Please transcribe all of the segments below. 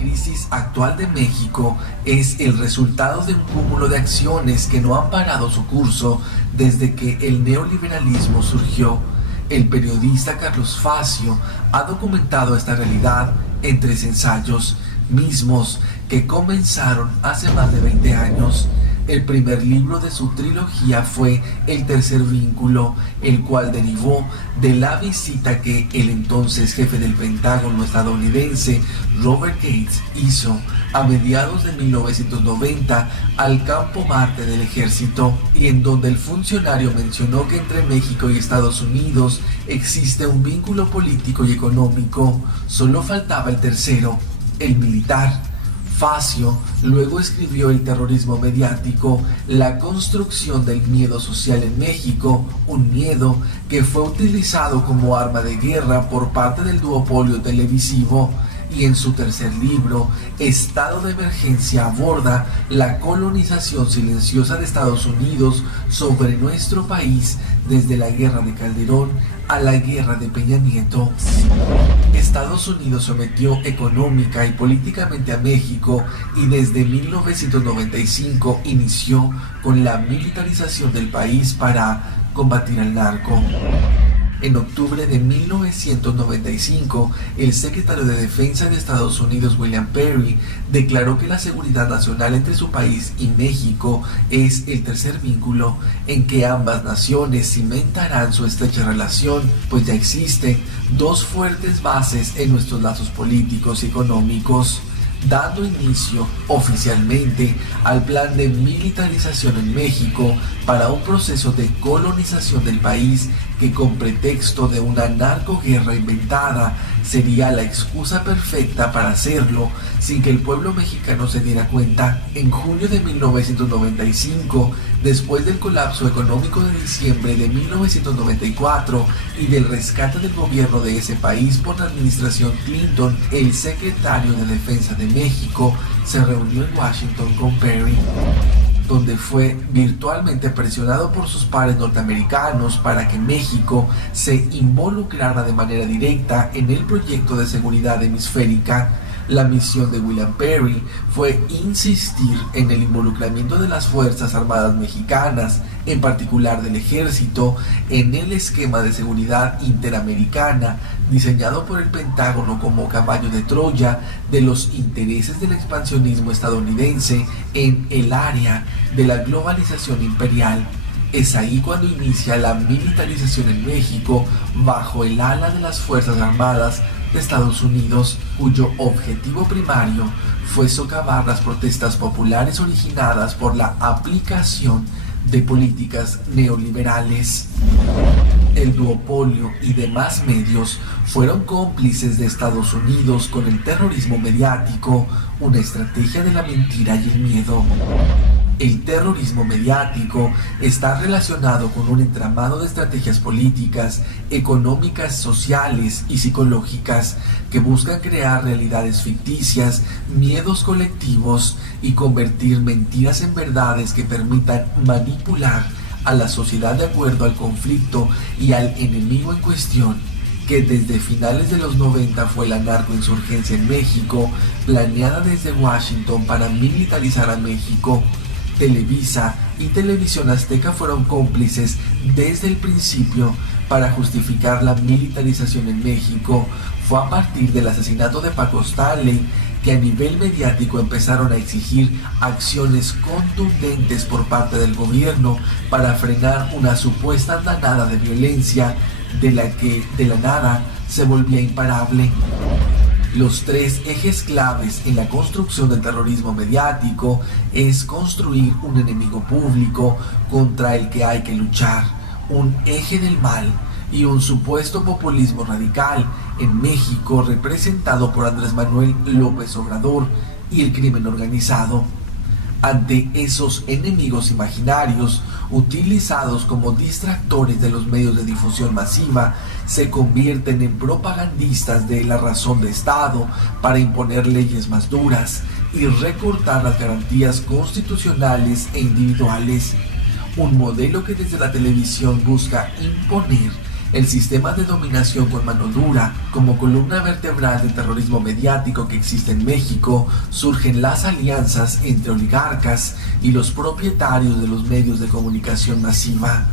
crisis actual de México es el resultado de un cúmulo de acciones que no han parado su curso desde que el neoliberalismo surgió. El periodista Carlos Facio ha documentado esta realidad en 3 ensayos, mismos que comenzaron hace más de 20 años. El primer libro de su trilogía fue El tercer vínculo, el cual derivó de la visita que el entonces jefe del Pentágono estadounidense, Robert Gates, hizo a mediados de 1990 al Campo Marte del Ejército, y en donde el funcionario mencionó que entre México y Estados Unidos existe un vínculo político y económico. Solo faltaba el tercero, el militar. Facio luego escribió El terrorismo mediático, la construcción del miedo social en México, un miedo que fue utilizado como arma de guerra por parte del duopolio televisivo. Y en su tercer libro, Estado de Emergencia, aborda la colonización silenciosa de Estados Unidos sobre nuestro país desde la guerra de Calderón a la guerra de Peña Nieto. Estados Unidos sometió económica y políticamente a México y desde 1995 inició con la militarización del país para combatir al narco. En octubre de 1995, el secretario de Defensa de Estados Unidos, William Perry, declaró que la seguridad nacional entre su país y México es el tercer vínculo en que ambas naciones cimentarán su estrecha relación, pues ya existen 2 fuertes bases en nuestros lazos políticos y económicos, dando inicio oficialmente al plan de militarización en México para un proceso de colonización del país que, con pretexto de una narcoguerra inventada, sería la excusa perfecta para hacerlo sin que el pueblo mexicano se diera cuenta. En junio de 1995, después del colapso económico de diciembre de 1994 y del rescate del gobierno de ese país por la administración Clinton, el secretario de Defensa de México se reunió en Washington con Perry, donde fue virtualmente presionado por sus pares norteamericanos para que México se involucrara de manera directa en el proyecto de seguridad hemisférica. La misión de William Perry fue insistir en el involucramiento de las Fuerzas Armadas mexicanas, en particular del Ejército, en el esquema de seguridad interamericana diseñado por el Pentágono como caballo de Troya de los intereses del expansionismo estadounidense en el área de la globalización imperial. Es ahí cuando inicia la militarización en México bajo el ala de las Fuerzas Armadas de Estados Unidos, cuyo objetivo primario fue socavar las protestas populares originadas por la aplicación de políticas neoliberales. El duopolio y demás medios fueron cómplices de Estados Unidos con el terrorismo mediático, una estrategia de la mentira y el miedo. El terrorismo mediático está relacionado con un entramado de estrategias políticas, económicas, sociales y psicológicas que buscan crear realidades ficticias, miedos colectivos y convertir mentiras en verdades que permitan manipular a la sociedad de acuerdo al conflicto y al enemigo en cuestión, que desde finales de los 90 fue la narcoinsurgencia en México, planeada desde Washington para militarizar a México. Televisa y Televisión Azteca fueron cómplices desde el principio para justificar la militarización en México. Fue a partir del asesinato de Paco Stanley que a nivel mediático empezaron a exigir acciones contundentes por parte del gobierno para frenar una supuesta andanada de violencia de la que de la nada se volvía imparable. Los 3 ejes claves en la construcción del terrorismo mediático es construir un enemigo público contra el que hay que luchar, un eje del mal y un supuesto populismo radical en México representado por Andrés Manuel López Obrador y el crimen organizado. Ante esos enemigos imaginarios, utilizados como distractores de los medios de difusión masiva, se convierten en propagandistas de la razón de Estado para imponer leyes más duras y recortar las garantías constitucionales e individuales. Un modelo que desde la televisión busca imponer El sistema de dominación con mano dura, como columna vertebral del terrorismo mediático que existe en México, surgen las alianzas entre oligarcas y los propietarios de los medios de comunicación masiva.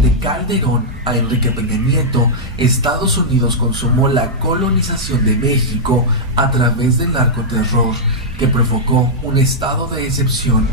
De Calderón a Enrique Peña Nieto, Estados Unidos consumó la colonización de México a través del narcoterror, que provocó un estado de excepción.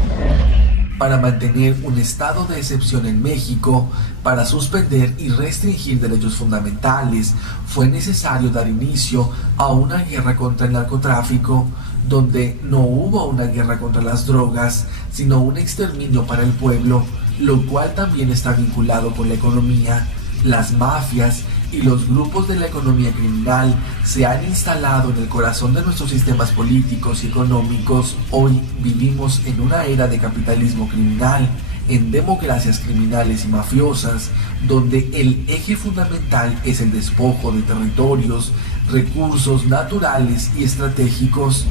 Para mantener un estado de excepción en México, para suspender y restringir derechos fundamentales, fue necesario dar inicio a una guerra contra el narcotráfico, donde no hubo una guerra contra las drogas, sino un exterminio para el pueblo, lo cual también está vinculado con la economía. Las mafias y los grupos de la economía criminal se han instalado en el corazón de nuestros sistemas políticos y económicos. Hoy vivimos en una era de capitalismo criminal, en democracias criminales y mafiosas, donde el eje fundamental es el despojo de territorios, recursos naturales y estratégicos.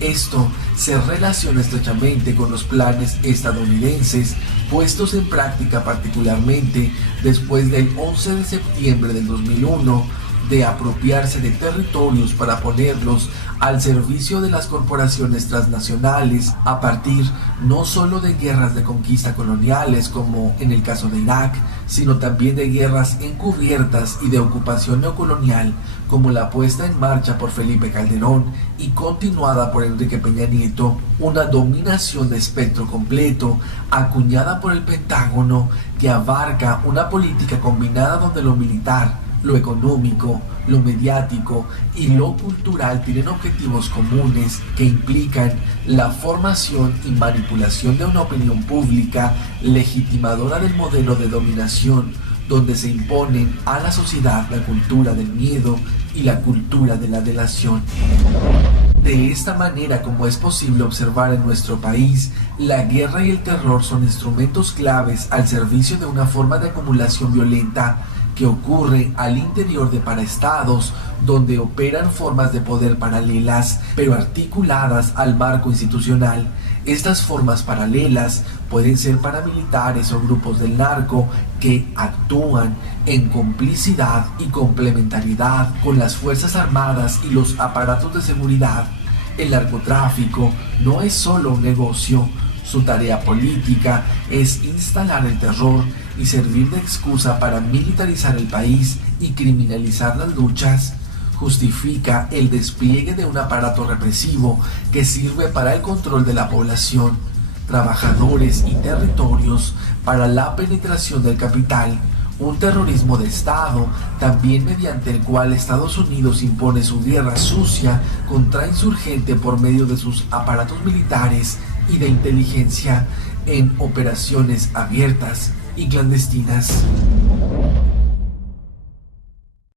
Esto se relaciona estrechamente con los planes estadounidenses puestos en práctica particularmente después del 11 de septiembre del 2001, de apropiarse de territorios para ponerlos al servicio de las corporaciones transnacionales a partir no solo de guerras de conquista coloniales como en el caso de Irak, sino también de guerras encubiertas y de ocupación neocolonial como la puesta en marcha por Felipe Calderón y continuada por Enrique Peña Nieto, una dominación de espectro completo acuñada por el Pentágono que abarca una política combinada donde lo militar, lo económico, lo mediático y lo cultural tienen objetivos comunes que implican la formación y manipulación de una opinión pública legitimadora del modelo de dominación, donde se imponen a la sociedad la cultura del miedo y la cultura de la delación. De esta manera, como es posible observar en nuestro país, la guerra y el terror son instrumentos claves al servicio de una forma de acumulación violenta que ocurre al interior de paraestados, donde operan formas de poder paralelas, pero articuladas al marco institucional. Estas formas paralelas pueden ser paramilitares o grupos del narco que actúan en complicidad y complementariedad con las Fuerzas Armadas y los aparatos de seguridad. El narcotráfico no es solo un negocio. Su tarea política es instalar el terror y servir de excusa para militarizar el país y criminalizar las luchas. Justifica el despliegue de un aparato represivo que sirve para el control de la población, trabajadores y territorios, para la penetración del capital. Un terrorismo de Estado, también mediante el cual Estados Unidos impone su guerra sucia contra insurgente por medio de sus aparatos militares y de inteligencia en operaciones abiertas y clandestinas.